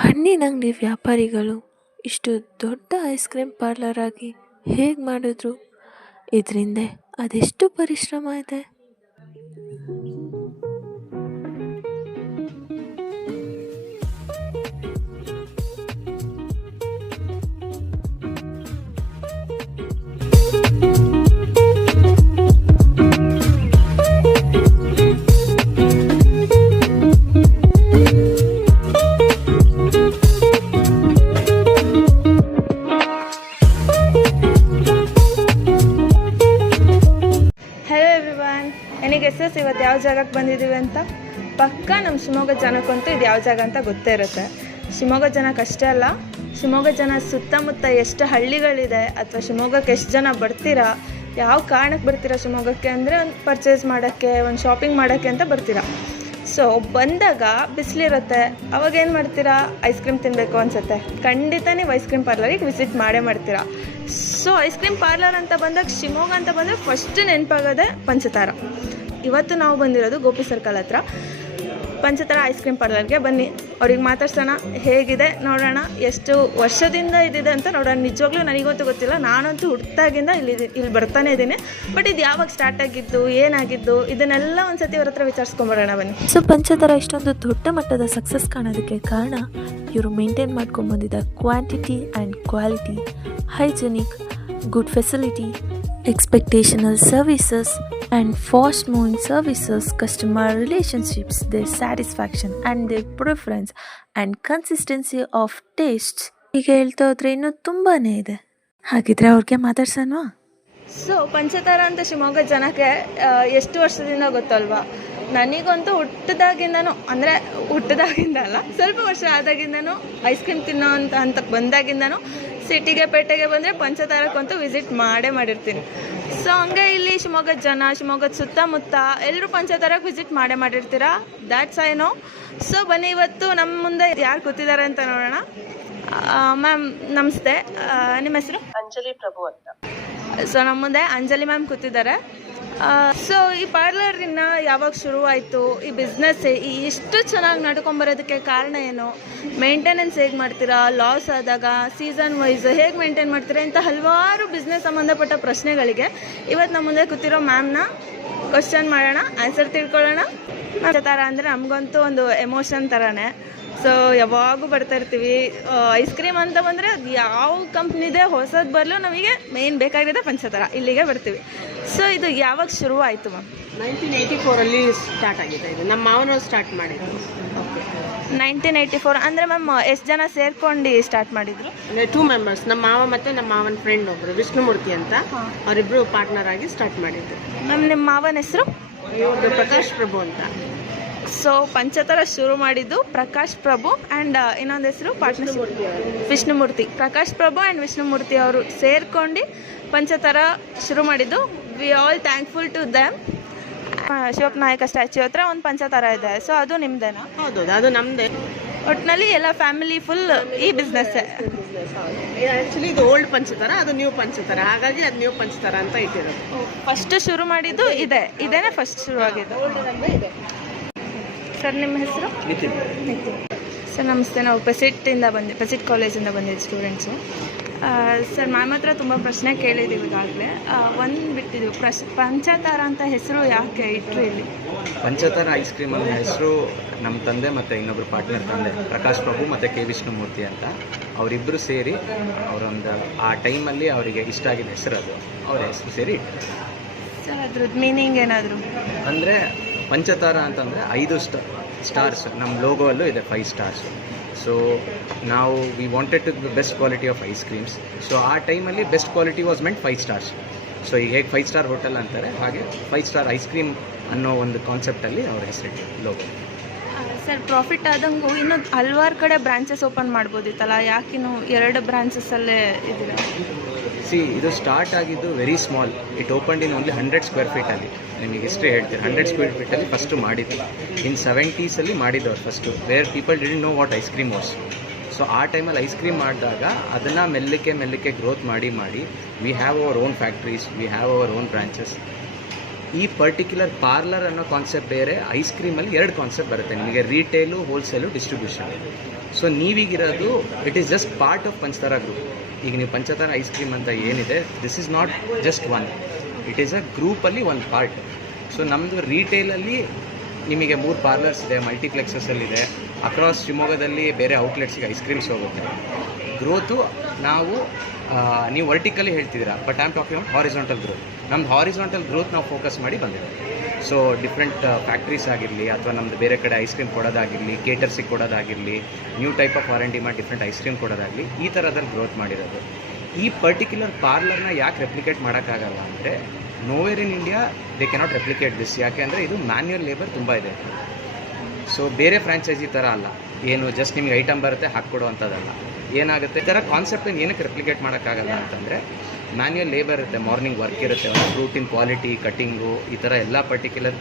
ಹಣ್ಣಿನಂಗಡಿ ವ್ಯಾಪಾರಿಗಳು ಇಷ್ಟು ದೊಡ್ಡ ಐಸ್ ಕ್ರೀಮ್ ಪಾರ್ಲರ್ ಆಗಿ ಹೇಗೆ ಮಾಡಿದ್ರು? ಇದರಿಂದ ಅದೆಷ್ಟು ಪರಿಶ್ರಮ ಇದೆ. ನನಗೆ ಎಸ್ ಇವತ್ತು ಯಾವ ಜಾಗಕ್ಕೆ ಬಂದಿದ್ದೀವಿ ಅಂತ ಪಕ್ಕ ನಮ್ಮ ಶಿವಮೊಗ್ಗ ಜನಕ್ಕಂತೂ ಇದು ಯಾವ ಜಾಗ ಅಂತ ಗೊತ್ತೇ ಇರುತ್ತೆ. ಶಿವಮೊಗ್ಗ ಜನಕ್ಕೆ ಅಷ್ಟೇ ಅಲ್ಲ, ಶಿವಮೊಗ್ಗ ಜನ ಸುತ್ತಮುತ್ತ ಎಷ್ಟು ಹಳ್ಳಿಗಳಿದೆ ಅಥವಾ ಶಿವಮೊಗ್ಗಕ್ಕೆ ಎಷ್ಟು ಜನ ಬರ್ತೀರಾ, ಯಾವ ಕಾರಣಕ್ಕೆ ಬರ್ತೀರಾ ಶಿವಮೊಗ್ಗಕ್ಕೆ ಅಂದರೆ ಒಂದು ಪರ್ಚೇಸ್ ಮಾಡೋಕ್ಕೆ, ಒಂದು ಶಾಪಿಂಗ್ ಮಾಡೋಕ್ಕೆ ಅಂತ ಬರ್ತೀರಾ. ಸೊ ಬಂದಾಗ ಬಿಸಿಲಿರುತ್ತೆ, ಅವಾಗೇನು ಮಾಡ್ತೀರಾ? ಐಸ್ ಕ್ರೀಮ್ ತಿನ್ನಬೇಕು ಅನಿಸುತ್ತೆ. ಖಂಡಿತ ನೀವು ಐಸ್ ಕ್ರೀಮ್ ಪಾರ್ಲರಿಗೆ ವಿಸಿಟ್ ಮಾಡೇ ಮಾಡ್ತೀರಾ. ಸೊ ಐಸ್ ಕ್ರೀಮ್ ಪಾರ್ಲರ್ ಅಂತ ಬಂದಾಗ, ಶಿವಮೊಗ್ಗ ಅಂತ ಬಂದರೆ ಫಸ್ಟ್ ನೆನಪಾಗೋದೆ ಪಂಚತಾರ. ಇವತ್ತು ನಾವು ಬಂದಿರೋದು ಗೋಪಿ ಸರ್ಕಲ್ ಹತ್ರ ಪಂಚತಾರ ಐಸ್ ಕ್ರೀಮ್ ಪಾರ್ಲರ್ಗೆ. ಬನ್ನಿ, ಅವ್ರಿಗೆ ಮಾತಾಡ್ಸೋಣ, ಹೇಗಿದೆ ನೋಡೋಣ, ಎಷ್ಟು ವರ್ಷದಿಂದ ಇದಿದೆ ಅಂತ ನೋಡೋಣ. ನಿಜವಾಗ್ಲೂ ನನಗಂತೂ ಗೊತ್ತಿಲ್ಲ, ನಾನಂತೂ ಹುಟ್ಟಾಗಿಂದ ಇಲ್ಲಿ ಬರ್ತಾನೆ ಇದ್ದೀನಿ. ಬಟ್ ಇದು ಯಾವಾಗ ಸ್ಟಾರ್ಟ್ ಆಗಿದ್ದು, ಏನಾಗಿದ್ದು, ಇದನ್ನೆಲ್ಲ ಒಂದ್ಸತಿ ಅವ್ರ ಹತ್ರ ವಿಚಾರಿಸ್ಕೊಂಬರೋಣ ಬನ್ನಿ. ಸೊ ಪಂಚತಾರ ಇಷ್ಟೊಂದು ದೊಡ್ಡ ಮಟ್ಟದ ಸಕ್ಸಸ್ ಕಾಣೋದಕ್ಕೆ ಕಾರಣ ಇವರು ಮೇಂಟೈನ್ ಮಾಡ್ಕೊಂಡ್ಬಂದಿದ್ದ quantity and quality, hygienic, good facility, expectational services and fast moving services, customer relationships, their satisfaction and their preference and consistency of tastes. ಈಗ ಹೇಳ್ತಾ ಹೋದ್ರೆ ಇನ್ನೂ ತುಂಬಾನೇ ಇದೆ. ಹಾಗಿದ್ರೆ ಅವ್ರಿಗೆ ಮಾತಾಡ್ಸೋಣ. ಸೊ ಪಂಚತಾರ ಅಂತ ಶಿವಮೊಗ್ಗ ಜನಕ್ಕೆ ಎಷ್ಟು ವರ್ಷದಿಂದ ಗೊತ್ತಲ್ವಾ? ನನಗಂತೂ ಹುಟ್ಟಿದಾಗಿಂದನೂ, ಅಂದರೆ ಹುಟ್ಟಿದಾಗಿಂದ ಅಲ್ಲ, ಸ್ವಲ್ಪ ವರ್ಷ ಆದಾಗಿಂದನೂ ಐಸ್ ಕ್ರೀಮ್ ತಿನ್ನೋ ಅಂತ ಬಂದಾಗಿಂದನೂ ಸಿಟಿಗೆ ಪೇಟೆಗೆ ಬಂದರೆ ಪಂಚತಾರಕ್ಕಂತೂ ವಿಸಿಟ್ ಮಾಡೇ ಮಾಡಿರ್ತೀನಿ. ಸೊ ಹಂಗೆ ಇಲ್ಲಿ ಶಿವಮೊಗ್ಗದ ಜನ, ಶಿವಮೊಗ್ಗದ ಸುತ್ತಮುತ್ತ ಎಲ್ಲರೂ ಪಂಚತಾರಕ್ಕೆ ವಿಸಿಟ್ ಮಾಡೇ ಮಾಡಿರ್ತೀರಾ. That's I know. ಸೊ ಬನ್ನಿ, ಇವತ್ತು ನಮ್ಮ ಮುಂದೆ ಯಾರು ಕೂತಿದ್ದಾರೆ ಅಂತ ನೋಡೋಣ. ಮ್ಯಾಮ್ ನಮಸ್ತೆ, ನಿಮ್ಮ ಹೆಸರು? ಅಂಜಲಿ ಪ್ರಭು ಅಂತ. ಸೊ ನಮ್ಮ ಮುಂದೆ ಅಂಜಲಿ ಮ್ಯಾಮ್ ಕೂತಿದ್ದಾರೆ. ಸೊ ಈ ಪಾರ್ಲರಿನ ಯಾವಾಗ ಶುರುವಾಯಿತು, ಈ ಬಿಸ್ನೆಸ್ ಇಷ್ಟು ಚೆನ್ನಾಗಿ ನಡ್ಕೊಂಬರೋದಕ್ಕೆ ಕಾರಣ ಏನು, ಮೇಂಟೆನೆನ್ಸ್ ಹೇಗೆ ಮಾಡ್ತೀರಾ, ಲಾಸ್ ಆದಾಗ ಸೀಸನ್ ವೈಸ್ ಹೇಗೆ ಮೇಂಟೈನ್ ಮಾಡ್ತೀರಾ, ಇಂಥ ಹಲವಾರು ಬಿಸ್ನೆಸ್ ಸಂಬಂಧಪಟ್ಟ ಪ್ರಶ್ನೆಗಳಿಗೆ ಇವತ್ತು ನಮ್ಮ ಮುಂದೆ ಕೂತಿರೋ ಮ್ಯಾಮ್ನ ಕ್ವಶನ್ ಮಾಡೋಣ, ಆನ್ಸರ್ ತಿಳ್ಕೊಳ್ಳೋಣ. ಪಂಚತಾರ ಅಂದರೆ ನಮಗಂತೂ ಒಂದು ಎಮೋಷನ್ ಥರನೇ. ಸೊ ಯಾವಾಗೂ ಬರ್ತಾ ಇರ್ತೀವಿ. ಐಸ್ ಕ್ರೀಮ್ ಅಂತ ಬಂದರೆ ಅದು ಯಾವ ಕಂಪ್ನಿದೆ ಹೊಸದು ಬರಲು ನಮಗೆ ಮೇಯ್ನ್ ಬೇಕಾಗಿದೆ ಪಂಚತಾರ, ಇಲ್ಲಿಗೆ ಬರ್ತೀವಿ. ಸೊ ಇದು ಯಾವಾಗ ಶುರು ಆಯಿತು ಮ್ಯಾಮ್? 1984 ಸ್ಟಾರ್ಟ್ ಆಗಿದೆ. ಇದು ನಮ್ಮ ಮಾವನವ್ರು ಸ್ಟಾರ್ಟ್ ಮಾಡಿದ್ರು. 1984 ಅಂದರೆ ಮ್ಯಾಮ್ ಎಷ್ಟು ಜನ ಸೇರ್ಕೊಂಡು ಸ್ಟಾರ್ಟ್ ಮಾಡಿದ್ರು? 2 ಮೆಂಬರ್ಸ್, ನಮ್ಮ ಮಾವ ಮತ್ತು ನಮ್ಮ ಮಾವನ ಫ್ರೆಂಡ್ ಒಬ್ಬರು ವಿಷ್ಣುಮೂರ್ತಿ ಅಂತ, ಅವರಿಬ್ಬರು ಪಾರ್ಟ್ನರ್ ಆಗಿ ಸ್ಟಾರ್ಟ್ ಮಾಡಿದ್ರು. ಮ್ಯಾಮ್ ನಿಮ್ಮ ಮಾವನ ಹೆಸರು? ಇವ್ರದ್ದು ಪ್ರಕಾಶ್ ಪ್ರಭು ಅಂತ. ಸೊ ಪಂಚತಾರ ಶುರು ಮಾಡಿದ್ದು ಪ್ರಕಾಶ್ ಪ್ರಭು ಆ್ಯಂಡ್ ಇನ್ನೊಂದು ಹೆಸರು ಪಾರ್ಟ್ನರ್ಶಿಪ್ ವಿಷ್ಣುಮೂರ್ತಿ. ಪ್ರಕಾಶ್ ಪ್ರಭು ಆ್ಯಂಡ್ ವಿಷ್ಣುಮೂರ್ತಿ ಅವರು ಸೇರ್ಕೊಂಡು ಪಂಚತಾರ ಶುರು ಮಾಡಿದ್ದು. We all thankful to them. Shivappa Nayaka statue ಹತ್ರ ಒಂದು ಪಂಚತಾರ ಇದೆ. ಸೊ ಅದು ನಿಮ್ದೇನಾ? ಹೌದು, ಅದು ನಮ್ಮದೇ. ಒಟ್ಟಿನಲ್ಲಿ ಎಲ್ಲ ಫ್ಯಾಮಿಲಿ ಫುಲ್ ಈ ಬಿಸ್ನೆಸ್ಸೇ. ಆ್ಯಕ್ಚುಲಿ ಇದು ಓಲ್ಡ್ ಪಂಚತಾರ, ಅದು ನ್ಯೂ ಪಂಚತಾರ, ಹಾಗಾಗಿ ಅದು ನ್ಯೂ ಪಂಚತಾರ ಅಂತ ಇಟ್ಟಿರೋದು. ಫಸ್ಟ್ ಶುರು ಮಾಡಿದ್ದು ಇದೇನೆ ಫಸ್ಟ್ ಶುರುವಾಗಿದ್ದು. ಸರ್ ನಿಮ್ಮ ಹೆಸರು? ನಿತಿನ್. ಸರ್ ನಮಸ್ತೆ, ನಾವು ಪೆಸಿಟ್ ಕಾಲೇಜಿಂದ ಬಂದಿದ್ದು ಸ್ಟೂಡೆಂಟ್ಸು. ಸರ್ ಮ್ಯಾಮ್ ಹತ್ರ ತುಂಬ ಪ್ರಶ್ನೆ ಕೇಳಿದ್ದೀವಿ ಈಗಾಗಲೇ. ಒಂದು ಬಿಟ್ಟಿದ್ದೀವಿ, ಪಂಚತಾರ ಅಂತ ಹೆಸರು ಯಾಕೆ ಇಟ್ಟರು ಇಲ್ಲಿ? ಪಂಚತಾರ ಐಸ್ ಕ್ರೀಮ್ ಅನ್ನೋ ಹೆಸರು ನಮ್ಮ ತಂದೆ ಮತ್ತು ಇನ್ನೊಬ್ಬರು ಪಾರ್ಟ್ನರ್ ತಂದೆ ಪ್ರಕಾಶ್ ಪ್ರಭು ಮತ್ತು ಕೆ ವಿಷ್ಣುಮೂರ್ತಿ ಅಂತ, ಅವರಿಬ್ಬರು ಸೇರಿ ಅವರೊಂದು ಆ ಟೈಮಲ್ಲಿ ಅವರಿಗೆ ಇಷ್ಟ ಆಗಿದ್ದ ಹೆಸರು, ಅದು ಅವರ ಹೆಸರು ಸೇರಿ ಇಟ್ಟು. ಸರ್ ಅದ್ರದ್ದು ಮೀನಿಂಗ್ ಏನಾದರೂ? ಅಂದರೆ ಪಂಚತಾರ ಅಂತಂದರೆ 5 ಸ್ಟಾರ್ಸ್, ನಮ್ಮ ಲೋಗೋಲ್ಲೂ ಇದೆ 5 ಸ್ಟಾರ್ಸ್. ಸೊ ನಾವು we wanted to the best quality of ice creams. So ಆ ಟೈಮಲ್ಲಿ best quality was meant 5 stars. So ಈಗ ಹೇಗೆ 5 ಸ್ಟಾರ್ ಹೋಟೆಲ್ ಅಂತಾರೆ, ಹಾಗೆ 5 ಸ್ಟಾರ್ ಐಸ್ ಕ್ರೀಮ್ ಅನ್ನೋ ಒಂದು ಕಾನ್ಸೆಪ್ಟಲ್ಲಿ ಅವ್ರ ಹೆಸರಿಟ್ಟು ಲೋಗೋ. ಸರ್ ಪ್ರಾಫಿಟ್ ಆದಂಗೂ ಇನ್ನೂ ಹಲವಾರು ಕಡೆ ಬ್ರಾಂಚಸ್ ಓಪನ್ ಮಾಡ್ಬೋದಿತ್ತಲ್ಲ, ಯಾಕಿನ್ನು 2 ಬ್ರಾಂಚಸ್ಸಲ್ಲೇ ಇದ್ದೀರಾ? ಇದು ಸ್ಟಾರ್ಟ್ ಆಗಿದ್ದು very small. It opened in only 100 square ಫೀಟಲ್ಲಿ. ನಿಮಗೆ ಹಿಸ್ಟ್ರಿ ಹೇಳ್ತೀನಿ, 100 ಸ್ಕ್ವೇರ್ ಫೀಟಲ್ಲಿ ಫಸ್ಟು ಮಾಡಿದ್ದು. ಇನ್ 70s ಮಾಡಿದ್ದವ್ರು first, where people didn't know what ice cream was. So ಆ ಟೈಮಲ್ಲಿ ಐಸ್ ಕ್ರೀಮ್ ಮಾಡಿದಾಗ ಅದನ್ನು ಮೆಲ್ಲಕ್ಕೆ ಗ್ರೋತ್ ಮಾಡಿ we have our own factories, we have our own branches. ಈ ಪರ್ಟಿಕ್ಯುಲರ್ ಪಾರ್ಲರ್ ಅನ್ನೋ ಕಾನ್ಸೆಪ್ಟ್ ಬೇರೆ, ಐಸ್ ಕ್ರೀಮಲ್ಲಿ 2 ಕಾನ್ಸೆಪ್ಟ್ ಬರುತ್ತೆ ನಿಮಗೆ, retail, wholesale, distribution. So ನೀವೀಗಿರೋದು it is just part of Panchatara group. ಈಗ ನೀವು ಪಂಚತಾರ ಐಸ್ ಕ್ರೀಮ್ ಅಂತ ಏನಿದೆ, this is not just one, it is a ಗ್ರೂಪಲ್ಲಿ ಒಂದು ಪಾರ್ಟ್. ಸೊ ನಮ್ಮದು ರೀಟೇಲಲ್ಲಿ ನಿಮಗೆ 3 ಪಾರ್ಲರ್ಸ್ ಇದೆ, ಮಲ್ಟಿಪ್ಲೆಕ್ಸಸ್ಸಲ್ಲಿದೆ, ಅಕ್ರಾಸ್ ಶಿವಮೊಗ್ಗದಲ್ಲಿ ಬೇರೆ ಔಟ್ಲೆಟ್ಸ್ಗೆ ಐಸ್ ಕ್ರೀಮ್ಸ್ ಹೋಗುತ್ತೆ. ಗ್ರೋತು ನಾವು ನೀವು ವರ್ಟಿಕಲಿ ಹೇಳ್ತಿದ್ದೀರಾ, but I am talking about horizontal growth. ನಮ್ದು ಹಾರಿಜಾಂಟಲ್ ಗ್ರೋತ್ ನಾವು ಫೋಕಸ್ ಮಾಡಿ ಬಂದಿದೆ. ಸೊ ಡಿಫ್ರೆಂಟ್ ಫ್ಯಾಕ್ಟ್ರೀಸ್ ಆಗಿರಲಿ, ಅಥವಾ ನಮ್ಮದು ಬೇರೆ ಕಡೆ ಐಸ್ ಕ್ರೀಮ್ ಕೊಡೋದಾಗಿರಲಿ, ಕೇಟರ್ಸಿಗೆ ಕೊಡೋದಾಗಿರಲಿ, ನ್ಯೂ ಟೈಪ್ ಆಫ್ R&D ಮಾಡಿ ಡಿಫ್ರೆಂಟ್ ಐಸ್ ಕ್ರೀಮ್ ಕೊಡೋದಾಗಲಿ, ಈ ಥರದಲ್ಲಿ ಗ್ರೋತ್ ಮಾಡಿರೋದು. ಈ ಪರ್ಟಿಕ್ಯುಲರ್ ಪಾರ್ಲರ್ನ ಯಾಕೆ ರೆಪ್ಲಿಕೇಟ್ ಮಾಡೋಕ್ಕಾಗಲ್ಲ ಅಂದರೆ, nowhere in India they cannot replicate this. ಯಾಕೆ ಅಂದರೆ ಇದು ಮ್ಯಾನ್ಯುಯಲ್ ಲೇಬರ್ ತುಂಬ ಇದೆ. ಸೊ ಬೇರೆ ಫ್ರಾಂಚೈಸಿ ಥರ ಅಲ್ಲ, ಏನು ಜಸ್ಟ್ ನಿಮ್ಗೆ ಐಟಮ್ ಬರುತ್ತೆ ಹಾಕ್ಕೊಡೋ ಅಂಥದ್ದಲ್ಲ. ಏನಾಗುತ್ತೆ, ಈ ಥರ ಕಾನ್ಸೆಪ್ಟನ್ನು ಏನಕ್ಕೆ ರೆಪ್ಲಿಕೇಟ್ ಮಾಡೋಕ್ಕಾಗಲ್ಲ ಅಂತಂದರೆ, ಮ್ಯಾನ್ಯುಯಲ್ ಲೇಬರ್ ಇರುತ್ತೆ, ಮಾರ್ನಿಂಗ್ ವರ್ಕ್ ಇರುತ್ತೆ, ಒಂದು ಫ್ರೂಟಿನ ಕ್ವಾಲಿಟಿ, ಕಟ್ಟಿಂಗು, ಈ ಥರ ಎಲ್ಲ ಪರ್ಟಿಕ್ಯುಲರ್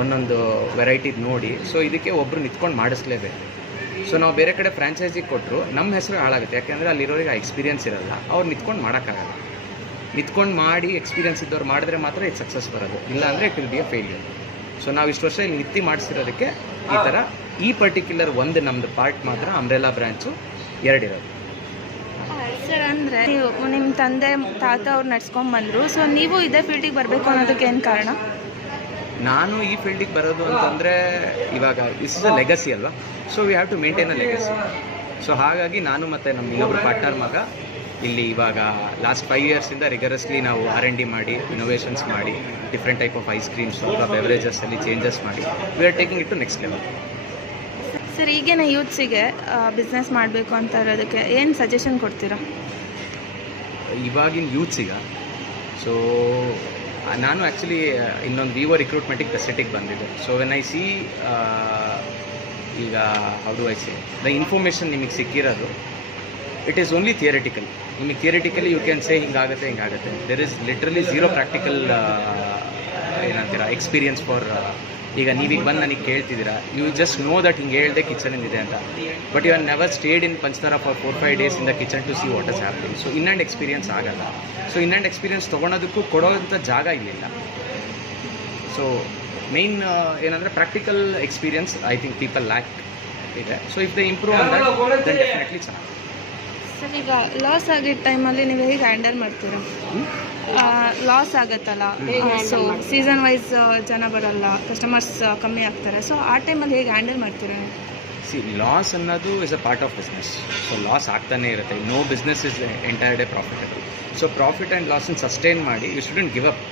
ಒಂದೊಂದು ವೆರೈಟಿದು ನೋಡಿ. ಸೊ ಇದಕ್ಕೆ ಒಬ್ಬರು ನಿಂತ್ಕೊಂಡು ಮಾಡಿಸ್ಲೇಬೇಕು. ಸೊ ನಾವು ಬೇರೆ ಕಡೆ ಫ್ರಾಂಚೈಸಿಗೆ ಕೊಟ್ಟರು ನಮ್ಮ ಹೆಸರು ಹಾಳಾಗುತ್ತೆ. ಯಾಕೆಂದರೆ ಅಲ್ಲಿರೋರಿಗೆ ಆ ಎಕ್ಸ್ಪೀರಿಯನ್ಸ್ ಇರೋಲ್ಲ, ಅವ್ರು ನಿಂತ್ಕೊಂಡು ಮಾಡೋಕ್ಕಾಗಲ್ಲ. ನಿಂತ್ಕೊಂಡು ಮಾಡಿ ಎಕ್ಸ್ಪೀರಿಯನ್ಸ್ ಇದ್ದವ್ರು ಮಾಡಿದ್ರೆ ಮಾತ್ರ ಇದು ಸಕ್ಸಸ್ ಬರೋದು, ಇಲ್ಲ ಅಂದರೆ it will be a failure. So ನಾವು ಇಷ್ಟು ವರ್ಷ ಇಲ್ಲಿ ನಿತ್ತಿ ಮಾಡಿಸಿರೋದಕ್ಕೆ ಈ ಥರ ಈ ಪರ್ಟಿಕ್ಯುಲರ್ ಒಂದು ನಮ್ಮದು ಪಾರ್ಟ್ ಮಾತ್ರ ಅಂಬ್ರೆಲಾ ಬ್ರಾಂಚು 2 ಇರೋದು. ಸರ್, ಅಂದರೆ ನೀವು ನಿಮ್ಮ ತಂದೆ ತಾತ ಅವ್ರು ನಡ್ಸ್ಕೊಂಬಂದರು, ಸೊ ನೀವು ಇದೇ ಫೀಲ್ಡಿಗೆ ಬರಬೇಕು ಅನ್ನೋದಕ್ಕೆ ಏನು ಕಾರಣ? ನಾನು ಈ ಫೀಲ್ಡಿಗೆ ಬರೋದು ಅಂತಂದರೆ, ಇವಾಗ ದಿಸ್ ಇಸ್ ಅ ಲೆಗಸಿ ಅಲ್ವಾ, so we have to maintain a legacy. So ಹಾಗಾಗಿ ನಾನು ಮತ್ತು ನಮ್ಮ ಇನ್ನೊಬ್ಬರು ಪಾರ್ಟ್ನರ್ ಮಗ ಇಲ್ಲಿ ಇವಾಗ ಲಾಸ್ಟ್ 5 ಇಯರ್ಸಿಂದ ರಿಗರಸ್ಲಿ ನಾವು R&D ಮಾಡಿ, ಇನೋವೇಷನ್ಸ್ ಮಾಡಿ, different type of ice creams ಅಥವಾ ಬೆವರೇಜಸ್ಸಲ್ಲಿ ಚೇಂಜಸ್ ಮಾಡಿ we are taking it to next level. Sir, ಈಗಿನ ಯೂತ್ಸಿಗೆ ಬಿಸ್ನೆಸ್ ಮಾಡಬೇಕು ಅಂತ ಇರೋದಕ್ಕೆ ಏನು ಸಜೆಷನ್ ಕೊಡ್ತೀರಾ? ಇವಾಗಿನ ಯೂತ್ಸಿಗ, ಸೊ ನಾನು ಆ್ಯಕ್ಚುಲಿ ಇನ್ನೊಂದು ವಿವೋ ರಿಕ್ರೂಟ್ಮೆಂಟಿಗೆ ಫೆಸಿಲಿಟಿಗೆ ಬಂದಿದ್ದೆ. ಸೊ ವೆನ್ ಐ ಸಿ ಈಗ how do I say, the information ನಿಮಗೆ ಸಿಕ್ಕಿರೋದು ಇಟ್ ಈಸ್ ಓನ್ಲಿ ಥಿಯರಿಟಿಕಲ್. ನಿಮಗೆ ಥಿಯರಿಟಿಕಲಿ ಯು ಕ್ಯಾನ್ ಸೇ ಹಿಂಗಾಗುತ್ತೆ ಹಿಂಗಾಗುತ್ತೆ. There is literally zero practical ಏನಂತೀರ ಎಕ್ಸ್ಪೀರಿಯನ್ಸ್ ಫಾರ್. ಈಗ ನೀವೀಗ ಬಂದು ನನಗೆ ಕೇಳ್ತಿದ್ದೀರಾ, ಯು ಜಸ್ಟ್ ನೋ ದಟ್ ಹಿಂಗೆ ಹೇಳ್ದೆ ಕಿಚನ್ ಇದೆ ಅಂತ, but you are never stayed in Panchatara for 4-5 days in the kitchen to see what is happening. So in and experience ಆಗಲ್ಲ. ಸೊ ಇನ್ ಆ್ಯಂಡ್ ಎಕ್ಸ್ಪೀರಿಯನ್ಸ್ ತೊಗೊಳೋದಕ್ಕೂ ಕೊಡೋಂಥ ಜಾಗ ಇಲ್ಲಿಲ್ಲ. ಸೊ ಮೇಯ್ನ್ ಏನಂದರೆ practical experience I think people lack ಇದೆ. So if they improve on that then definitely ಚೆನ್ನಾಗಿ. Sir, ಈಗ loss ಆಗಿದ್ದ ಟೈಮಲ್ಲಿ ನೀವು ಹೇಗೆ ಹ್ಯಾಂಡಲ್ ಮಾಡ್ತೀರಾ? ಲಾಸ್ ಆಗುತ್ತಲ್ಲ, ಸೊ ಸೀಸನ್ ವೈಸ್ ಜನ ಬರಲ್ಲ, ಕಸ್ಟಮರ್ಸ್ ಕಮ್ಮಿ ಆಗ್ತಾರೆ, ಸೊ ಆ ಟೈಮಲ್ಲಿ ಹೇಗೆ ಹ್ಯಾಂಡಲ್ ಮಾಡ್ತೀರಾ? ಸಿ, ಲಾಸ್ ಅನ್ನೋದು is a part of business. So loss ಆಗ್ತಾನೆ ಇರುತ್ತೆ. No business is entire day profitable. So profit and ಲಾಸನ್ನು ಸಸ್ಟೈನ್ ಮಾಡಿ you shouldn't give up.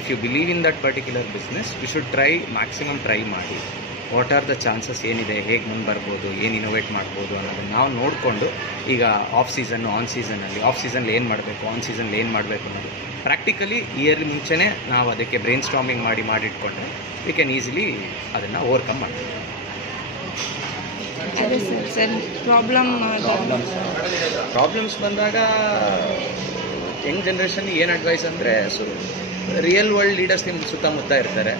If you believe in that particular business you should try, maximum try ಮಾಡಿ. What are the chances ಏನಿದೆ, ಹೇಗೆ ಮುಂದೆ ಬರ್ಬೋದು, ಏನು ಇನೋವೇಟ್ ಮಾಡ್ಬೋದು ಅನ್ನೋದನ್ನು ನಾವು ನೋಡಿಕೊಂಡು, ಈಗ ಆಫ್ ಸೀಸನ್ನು, ಆನ್ ಸೀಸನಲ್ಲಿ, ಆಫ್ ಸೀಸನ್ಲಿ ಏನು ಮಾಡಬೇಕು, ಆನ್ ಸೀಸನ್ಲಿ ಏನು ಮಾಡಬೇಕು ಅನ್ನೋದು ಪ್ರಾಕ್ಟಿಕಲಿ ಇಯರ್ಲಿ ಮುಂಚೆನೇ ನಾವು ಅದಕ್ಕೆ ಬ್ರೈನ್ ಸ್ಟಾರ್ಮಿಂಗ್ ಮಾಡಿಟ್ಕೊಂಡ್ರೆ ವಿ ಕ್ಯಾನ್ ಈಸಿಲಿ ಅದನ್ನು ಓವರ್ಕಮ್ ಮಾಡ್ತೀವಿ. ಅದೇ ಸರ್, ಪ್ರಾಬ್ಲಮ್ಸ್ ಬಂದಾಗ ಯಂಗ್ ಜನ್ರೇಷನ್ಗೆ ಏನು ಅಡ್ವೈಸ್ ಅಂದರೆ, ಸೊ ರಿಯಲ್ ವರ್ಲ್ಡ್ ಲೀಡರ್ಸ್ ನಿಮ್ಮ ಸುತ್ತಮುತ್ತ ಇರ್ತಾರೆ.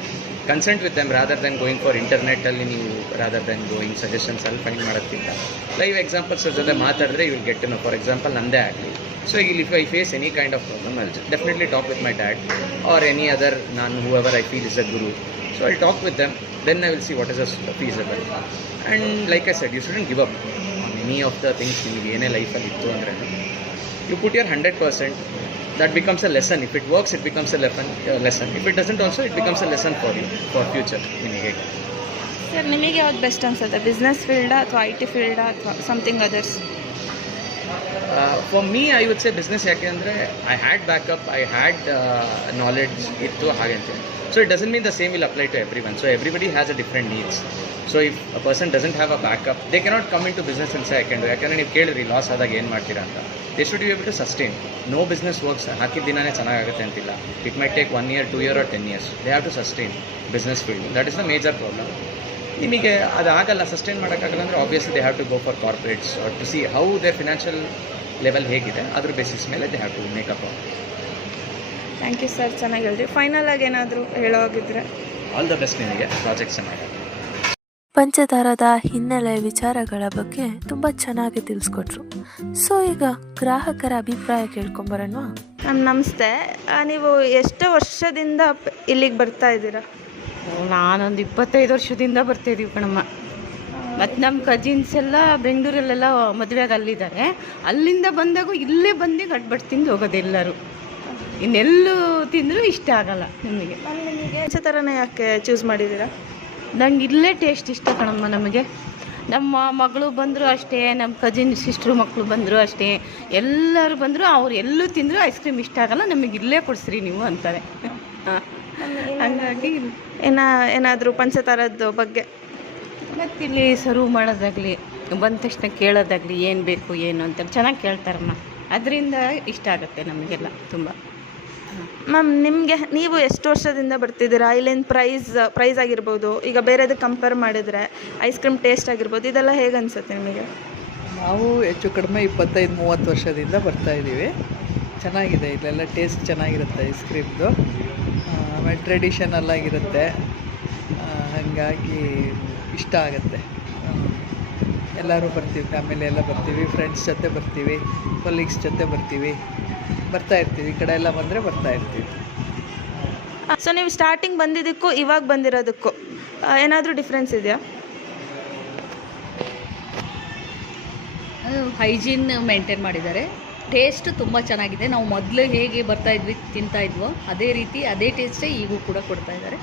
Consult with them rather than going for ಇಂಟರ್ನೆಟ್ಟಲ್ಲಿ ನೀವು ರಾದರ್ ದೆನ್ ಗೋಯಿಂಗ್ ಸಜೆಷನ್ಸಲ್ಲಿ ಫೈಂಡ್ ಮಾಡೋಕ್ಕಿಂತ ಲೈವ್ ಎಕ್ಸಾಂಪಲ್ಸ್ ಜೊತೆ ಮಾತಾಡಿದ್ರೆ you will get to know. For example ನಂದೇ ಆಗಲಿ, ಸೊ ಈಗ if I face any kind of problem I will definitely talk with my dad or any other, ನಾನು whoever I feel is a guru. So I talk with them, then I will see what is a feasible. And like I said, you shouldn't give up on any of the things. ನಿಮಗೆ ಏನೇ ಲೈಫಲ್ಲಿ ಇತ್ತು ಅಂದರೆ you put your 100%. That becomes a lesson. If it works, it becomes a lesson. If it doesn't also, it becomes a lesson for you, for future. Sir, ನಿಮಗೆ ಯಾವ್ದು best ಅನ್ಸುತ್ತೆ, business ಫೀಲ್ಡಾ ಅಥವಾ IT ಫೀಲ್ಡಾ ಅಥವಾ something others? For me I would say business. ಯಾಕೆ ಅಂದರೆ I had backup, I had knowledge ಇತ್ತು ಹಾಗೆ ಅಂತ. So it doesn't mean the same will apply to everyone. So everybody has a different needs. So if a person doesn't have a backup, they cannot come into business in second. ಯಾಕಂದರೆ ನೀವು ಕೇಳಿದ್ರಿ loss ಆದಾಗ ಏನು ಮಾಡ್ತೀರಾ ಅಂತ. They should be able to sustain. No business works ಹಾಕಿದ ದಿನವೇ ಚೆನ್ನಾಗುತ್ತೆ ಅಂತಿಲ್ಲ. It might take 1 year, 2 year or 10 years. They have to sustain business field. That is the major problem. ನಿಮಗೆ ಅದಾಗಲ್ಲ, ಸಸ್ಟೈನ್ ಮಾಡೋಕ್ಕಾಗಲ್ಲ ಅಂದರೆ obviously they have to go for corporates or to see how they financial level ಹೇಗಿದೆ, ಅದ್ರ basis ಮೇಲೆ they have to make up. Thank you sir, ಚೆನ್ನಾಗಿ ಹೇಳಿದ್ರಿ. Final ಆಗಿ ಏನಾದರೂ ಹೇಳೋಗಿದ್ರೆ? ಆಲ್ ದ ಬೆಸ್ಟ್ ನಿಮಗೆ, ಪ್ರಾಜೆಕ್ಟ್ ಚೆನ್ನಾಗಿದೆ. ಪಂಚತಾರದ ಹಿನ್ನೆಲೆ ವಿಚಾರಗಳ ಬಗ್ಗೆ ತುಂಬ ಚೆನ್ನಾಗಿ ತಿಳಿಸ್ಕೊಟ್ರು. ಸೊ ಈಗ ಗ್ರಾಹಕರ ಅಭಿಪ್ರಾಯ ಕೇಳ್ಕೊಂಬರೋಣ. ಮ್ಯಾಮ್ ನಮಸ್ತೆ. ನೀವು ಎಷ್ಟು ವರ್ಷದಿಂದ ಇಲ್ಲಿಗೆ ಬರ್ತಾ ಇದ್ದೀರಾ? ನಾನೊಂದು 25 ವರ್ಷದಿಂದ ಬರ್ತಾಯಿದ್ದೀವಿ ಕಣಮ್ಮ. ಮತ್ತು ನಮ್ಮ ಕಜಿನ್ಸ್ ಎಲ್ಲ ಬೆಂಗಳೂರಲ್ಲೆಲ್ಲ ಮದುವೆಗೆ ಅಲ್ಲಿದ್ದಾರೆ. ಅಲ್ಲಿಂದ ಬಂದಾಗೂ ಇಲ್ಲೇ ಬಂದು ಗಡ್ಬಟ್ಟು ತಿಂದು ಹೋಗೋದು ಎಲ್ಲರೂ. ಇನ್ನೆಲ್ಲೂ ತಿಂದರೂ ಇಷ್ಟ ಆಗಲ್ಲ ನಿಮಗೆ. ನಿಮಗೆ ಥರನೇ ಯಾಕೆ ಚೂಸ್ ಮಾಡಿದ್ದೀರಾ? ನಂಗೆ ಇಲ್ಲೇ ಟೇಸ್ಟ್ ಇಷ್ಟ ಕಣಮ್ಮ. ನಮಗೆ ನಮ್ಮ ಮಗಳು ಬಂದರೂ ಅಷ್ಟೇ, ನಮ್ಮ ಕಜಿನ್ ಸಿಸ್ಟ್ರು ಮಕ್ಕಳು ಬಂದರೂ ಅಷ್ಟೇ, ಎಲ್ಲರೂ ಬಂದರೂ ಅವ್ರು ಎಲ್ಲೂ ತಿಂದರೂ ಐಸ್ ಕ್ರೀಮ್ ಇಷ್ಟ ಆಗಲ್ಲ, ನಮಗೆ ಇಲ್ಲೇ ಕೊಡಿಸ್ರಿ ನೀವು ಅಂತಾರೆ. ಹಾಗಾಗಿ ಏನಾದರೂ ಪಂಚತಾರದ್ದು ಬಗ್ಗೆ ಮತ್ತು ಇಲ್ಲಿ ಸರ್ವ್ ಮಾಡೋದಾಗಲಿ, ಬಂದ ತಕ್ಷಣ ಕೇಳೋದಾಗಲಿ, ಏನು ಬೇಕು ಏನು ಅಂತ ಚೆನ್ನಾಗಿ ಕೇಳ್ತಾರಮ್ಮ. ಅದರಿಂದ ಇಷ್ಟ ಆಗುತ್ತೆ ನಮಗೆಲ್ಲ ತುಂಬ. ಮ್ಯಾಮ್ ನೀವು ಎಷ್ಟು ವರ್ಷದಿಂದ ಬರ್ತಿದ್ದೀರಾ? ಇಲ್ಲಿನ ಪ್ರೈಸ್ ಆಗಿರ್ಬೋದು, ಈಗ ಬೇರೆದಕ್ಕೆ ಕಂಪೇರ್ ಮಾಡಿದರೆ ಐಸ್ ಕ್ರೀಮ್ ಟೇಸ್ಟ್ ಆಗಿರ್ಬೋದು, ಇದೆಲ್ಲ ಹೇಗೆ ಅನಿಸುತ್ತೆ ನಿಮಗೆ? ನಾವು ಹೆಚ್ಚು ಕಡಿಮೆ 25-30 ವರ್ಷದಿಂದ ಬರ್ತಾಯಿದ್ದೀವಿ. ಚೆನ್ನಾಗಿದೆ, ಇಲ್ಲೆಲ್ಲ ಟೇಸ್ಟ್ ಚೆನ್ನಾಗಿರುತ್ತೆ ಐಸ್ ಕ್ರೀಮ್ದು. ಆಮೇಲೆ ಟ್ರೆಡಿಷನಲ್ ಆಗಿರುತ್ತೆ, ಹಾಗಾಗಿ ಇಷ್ಟ ಆಗುತ್ತೆ. ಎಲ್ಲರೂ ಬರ್ತೀವಿ, ಫ್ಯಾಮಿಲಿ ಎಲ್ಲ ಬರ್ತೀವಿ, ಫ್ರೆಂಡ್ಸ್ ಜೊತೆ ಬರ್ತೀವಿ, ಕೊಲೀಗ್ಸ್ ಜೊತೆ ಬರ್ತಾಯಿರ್ತೀವಿ. ಈ ಕಡೆ ಎಲ್ಲ ಬಂದರೆ ಬರ್ತಾಯಿರ್ತೀವಿ. ಸೊ ನೀವು ಸ್ಟಾರ್ಟಿಂಗ್ ಬಂದಿದ್ದಕ್ಕೂ ಇವಾಗ ಬಂದಿರೋದಕ್ಕೂ ಏನಾದರೂ ಡಿಫ್ರೆನ್ಸ್ ಇದೆಯಾ? ಹೈಜೀನ್ ಮೇಂಟೈನ್ ಮಾಡಿದ್ದಾರೆ. ಟೇಸ್ಟ್ ತುಂಬ ಚೆನ್ನಾಗಿದೆ. ನಾವು ಮೊದಲು ಹೇಗೆ ಬರ್ತಾಯಿದ್ವಿ ತಿಂತಾಯಿದ್ವೋ ಅದೇ ರೀತಿ ಅದೇ ಟೇಸ್ಟೇ ಈಗೂ ಕೂಡ ಕೊಡ್ತಾಯಿದ್ದಾರೆ.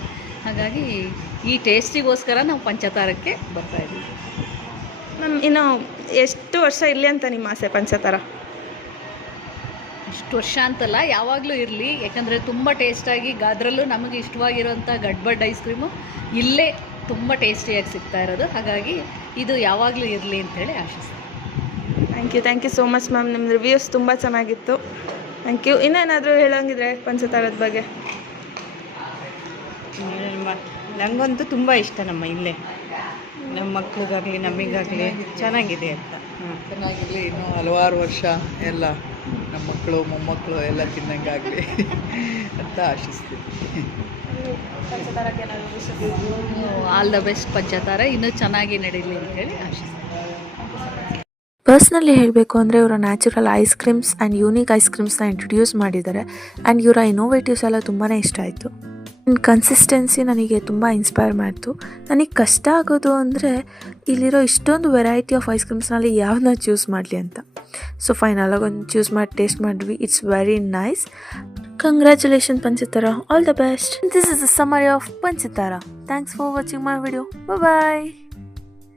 ಹಾಗಾಗಿ ಈ ಟೇಸ್ಟಿಗೋಸ್ಕರ ನಾವು ಪಂಚತಾರಕ್ಕೆ ಬರ್ತಾಯಿದ್ವಿ. ಮ್ಯಾಮ್ ಇನ್ನು ಎಷ್ಟು ವರ್ಷ ಇರಲಿ ಅಂತ ನಿಮ್ಮ ಆಸೆ ಪಂಚತಾರ? ಇಷ್ಟು ವರ್ಷ ಅಂತಲ್ಲ, ಯಾವಾಗಲೂ ಇರಲಿ. ಯಾಕಂದರೆ ತುಂಬ ಟೇಸ್ಟಾಗಿ, ಅದರಲ್ಲೂ ನಮಗೆ ಇಷ್ಟವಾಗಿರೋಂಥ ಗಡ್ಬಡ್ ಐಸ್ ಕ್ರೀಮು ಇಲ್ಲೇ ತುಂಬ ಟೇಸ್ಟಿಯಾಗಿ ಸಿಗ್ತಾ ಇರೋದು. ಹಾಗಾಗಿ ಇದು ಯಾವಾಗಲೂ ಇರಲಿ ಅಂತೇಳಿ ಆಶಿಸ್ತೀನಿ. Thank you so much ma'am. ನಿಮ್ಮ ರಿವ್ಯೂಸ್ ತುಂಬ ಚೆನ್ನಾಗಿತ್ತು. Thank you. ಇನ್ನೇನಾದರೂ ಹೇಳೋಂಗಿದ್ರೆ ಪಂಚತಾರದ ಬಗ್ಗೆ? ನನಗಂತೂ ತುಂಬ ಇಷ್ಟ ನಮ್ಮ ಇಲ್ಲೇ, ನಮ್ಮ ಮಕ್ಳಿಗಾಗಲಿ ನಮಗಾಗಲಿ ಚೆನ್ನಾಗಿದೆ ಅಂತ. ಚೆನ್ನಾಗಿರಲಿ, ಇನ್ನೂ ಹಲವಾರು ವರ್ಷ ಎಲ್ಲ ನಮ್ಮ ಮಕ್ಕಳು ಮೊಮ್ಮಕ್ಕಳು ಎಲ್ಲ ತಿನ್ನಂಗಾಗಲಿ ಅಂತ ಆಶಿಸ್ತೀನಿ. ಆಲ್ ದ ಬೆಸ್ಟ್ ಪಂಚತಾರ, ಇನ್ನೂ ಚೆನ್ನಾಗಿ ನಡೀಲಿ ಅಂತೇಳಿ ಆಶಿಸ್ತೀನಿ. ಪರ್ಸ್ನಲಿ ಹೇಳಬೇಕು ಅಂದರೆ ಇವರ natural ice creams and unique ice ಕ್ರೀಮ್ಸ್ನ ಇಂಟ್ರೊಡ್ಯೂಸ್ ಮಾಡಿದ್ದಾರೆ. ಆ್ಯಂಡ್ ಇವರ ಇನೋವೇಟಿವ್ಸ್ ಎಲ್ಲ ತುಂಬಾ ಇಷ್ಟ ಆಯಿತು. ಕನ್ಸಿಸ್ಟೆನ್ಸಿ ನನಗೆ ತುಂಬ ಇನ್ಸ್ಪೈರ್ ಮಾಡ್ತು. ನನಗೆ ಕಷ್ಟ ಆಗೋದು ಅಂದರೆ ಇಲ್ಲಿರೋ ಇಷ್ಟೊಂದು ವೆರೈಟಿ ಆಫ್ ಐಸ್ ಕ್ರೀಮ್ಸ್ನಲ್ಲಿ ಯಾವ್ದನ್ನ ಚೂಸ್ ಮಾಡಲಿ ಅಂತ. ಸೊ ಫೈನಲಾಗಿ ಒಂದು ಚೂಸ್ ಮಾಡಿ ಟೇಸ್ಟ್ ಮಾಡಿದ್ವಿ. It's very nice. Congratulation Panchatara, all the best. This is the summary of Panchatara. Thanks for watching my video. Bye.